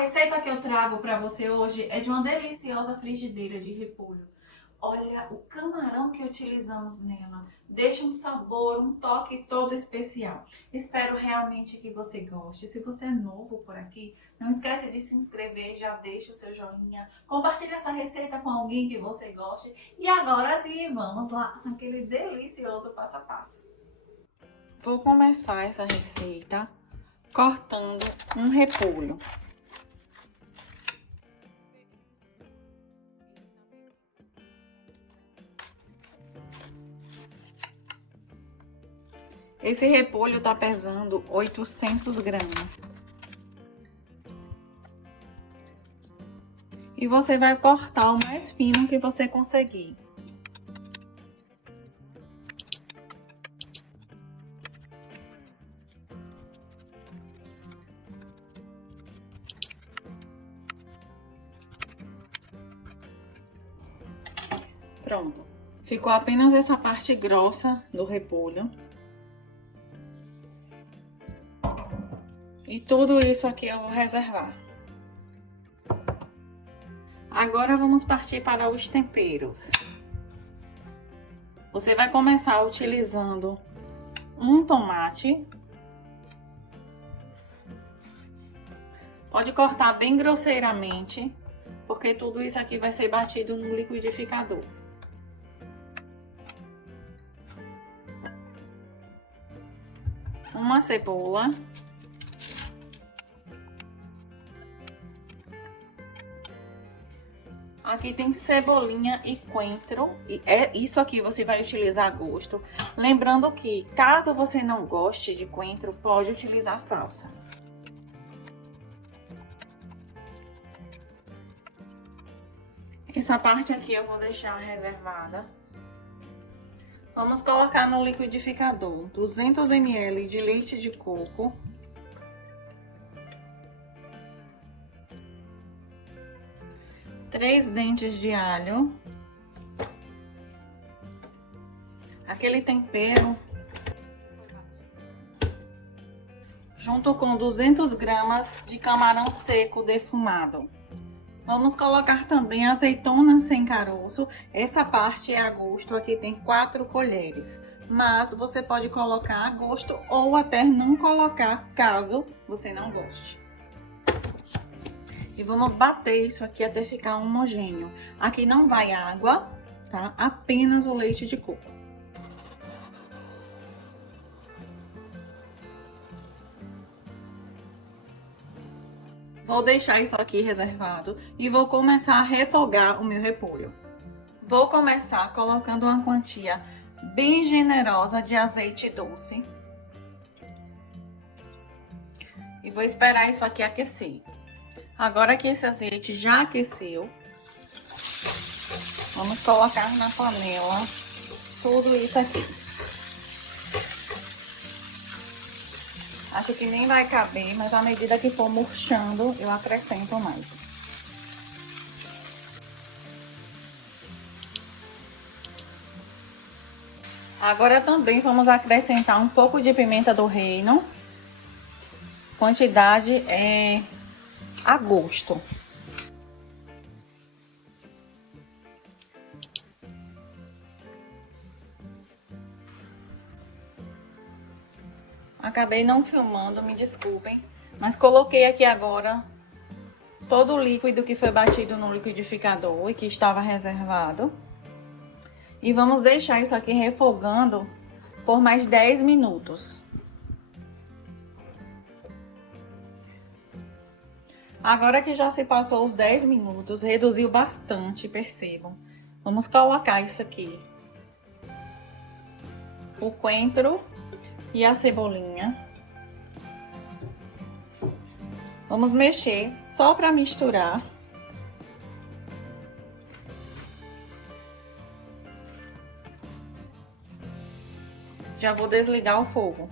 receita que eu trago para você hoje é de uma deliciosa frigideira de repolho. Olha o camarão que utilizamos nela. Deixa um sabor, um toque todo especial. Espero realmente que você goste. Se você é novo por aqui, não esquece de se inscrever, já deixa o seu joinha. Compartilhe essa receita com alguém que você goste. E agora sim, vamos lá naquele delicioso passo a passo. Vou começar essa receita cortando um repolho. Esse repolho tá pesando 800 gramas. E você vai cortar o mais fino que você conseguir. Pronto. Ficou apenas essa parte grossa do repolho. E tudo isso aqui eu vou reservar. Agora vamos partir para os temperos. Você vai começar utilizando um tomate. Pode cortar bem grosseiramente, porque tudo isso aqui vai ser batido no liquidificador. Uma cebola. Aqui tem cebolinha e coentro, e isso aqui você vai utilizar a gosto. Lembrando que, caso você não goste de coentro, pode utilizar salsa. Essa parte aqui eu vou deixar reservada. Vamos colocar no liquidificador 200 ml de leite de coco. Três dentes de alho. Aquele tempero. Junto com 200 gramas de camarão seco defumado. Vamos colocar também azeitona sem caroço. Essa parte é a gosto, aqui tem 4 colheres. Mas você pode colocar a gosto ou até não colocar, caso você não goste. E vamos bater isso aqui até ficar homogêneo. Aqui não vai água, tá? Apenas o leite de coco. Vou deixar isso aqui reservado e vou começar a refogar o meu repolho. Vou começar colocando uma quantia bem generosa de azeite doce. E vou esperar isso aqui aquecer. Agora que esse azeite já aqueceu, vamos colocar na panela tudo isso aqui. Acho que nem vai caber, mas à medida que for murchando, eu acrescento mais. Agora também vamos acrescentar um pouco de pimenta do reino. Quantidade é a gosto. Acabei não filmando, me desculpem, mas coloquei aqui agora todo o líquido que foi batido no liquidificador e que estava reservado. E vamos deixar isso aqui refogando por mais 10 minutos. Agora que já se passou os 10 minutos, reduziu bastante, percebam. Vamos colocar isso aqui. O coentro e a cebolinha. Vamos mexer só para misturar. Já vou desligar o fogo.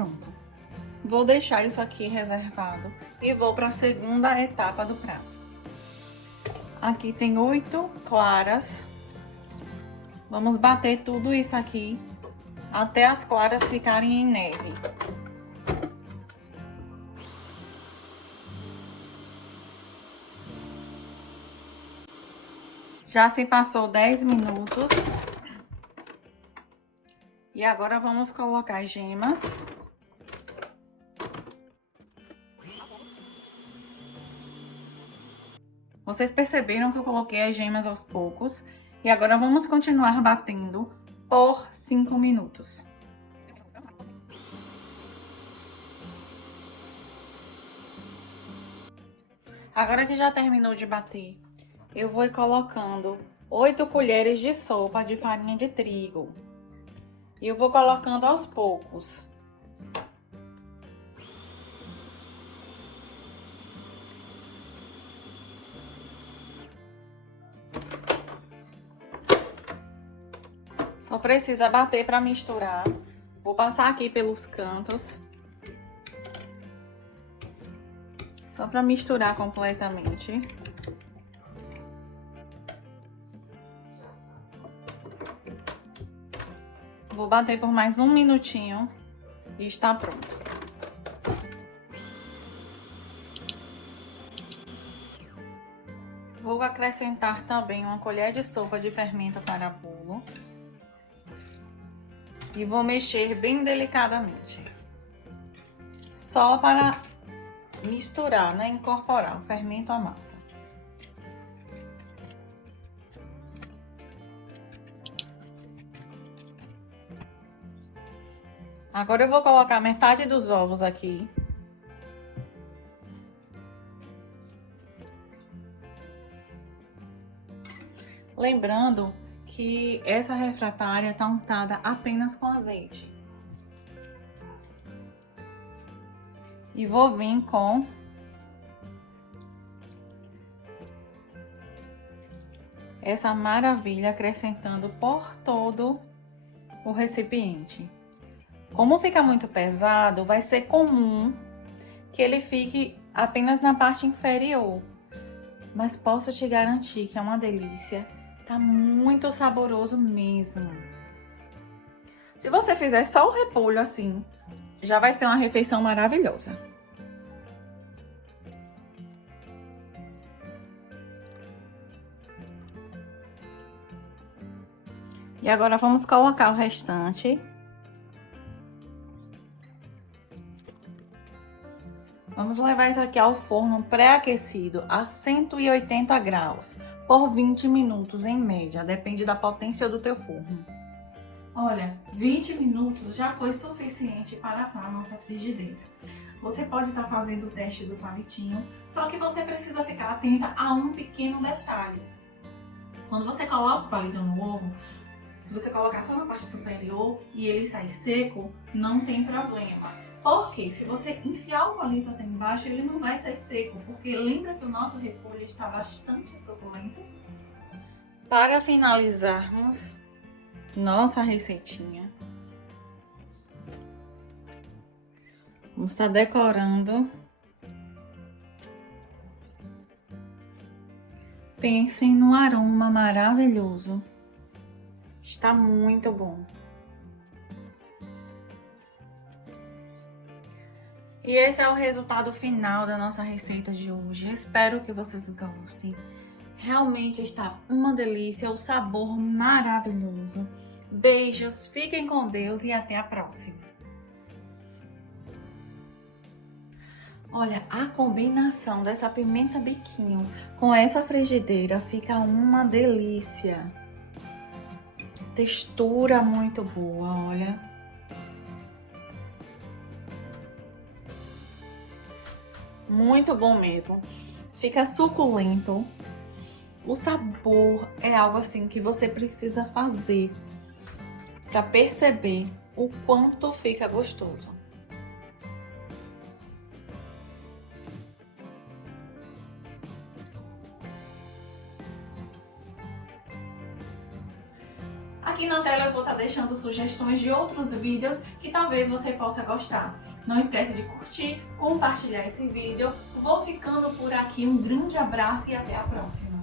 pronto. Vou deixar isso aqui reservado e vou para a segunda etapa do prato. Aqui tem 8 claras. Vamos bater tudo isso aqui até as claras ficarem em neve. Já se passou 10 minutos. E agora vamos colocar as gemas. Vocês perceberam que eu coloquei as gemas aos poucos. E agora vamos continuar batendo por 5 minutos. Agora que já terminou de bater, eu vou ir colocando 8 colheres de sopa de farinha de trigo. E eu vou colocando aos poucos. Só precisa bater para misturar. Vou passar aqui pelos cantos. Só para misturar completamente. Vou bater por mais um minutinho e está pronto. Vou acrescentar também uma colher de sopa de fermento para bolo. E vou mexer bem delicadamente. Só para misturar, né? Incorporar o fermento à massa. Agora eu vou colocar metade dos ovos aqui. Lembrando que essa refratária tá untada apenas com azeite. E vou vir com essa maravilha acrescentando por todo o recipiente. Como fica muito pesado, vai ser comum que ele fique apenas na parte inferior. Mas posso te garantir que é uma delícia. Tá muito saboroso mesmo. Se você fizer só o repolho assim, já vai ser uma refeição maravilhosa. E agora vamos colocar o restante. Vamos levar isso aqui ao forno pré-aquecido a 180 graus por 20 minutos em média, depende da potência do teu forno. Olha, 20 minutos já foi suficiente para assar a nossa frigideira. Você pode estar fazendo o teste do palitinho, só que você precisa ficar atenta a um pequeno detalhe. Quando você coloca o palito no ovo, se você colocar só na parte superior e ele sair seco, não tem problema. Porque se você enfiar o palito até embaixo, ele não vai sair seco, porque lembra que o nosso repolho está bastante suculento. Para finalizarmos nossa receitinha, vamos estar decorando. Pensem no aroma maravilhoso. Está muito bom. E esse é o resultado final da nossa receita de hoje. Espero que vocês gostem. Realmente está uma delícia, o sabor maravilhoso. Beijos, fiquem com Deus e até a próxima. Olha, a combinação dessa pimenta biquinho com essa frigideira fica uma delícia. Textura muito boa, olha. Muito bom mesmo. Fica suculento. O sabor é algo assim que você precisa fazer para perceber o quanto fica gostoso. Aqui na na tela eu vou estar deixando sugestões de outros vídeos que talvez você possa gostar. Não esquece de curtir, compartilhar esse vídeo. Vou ficando por aqui, um grande abraço e até a próxima!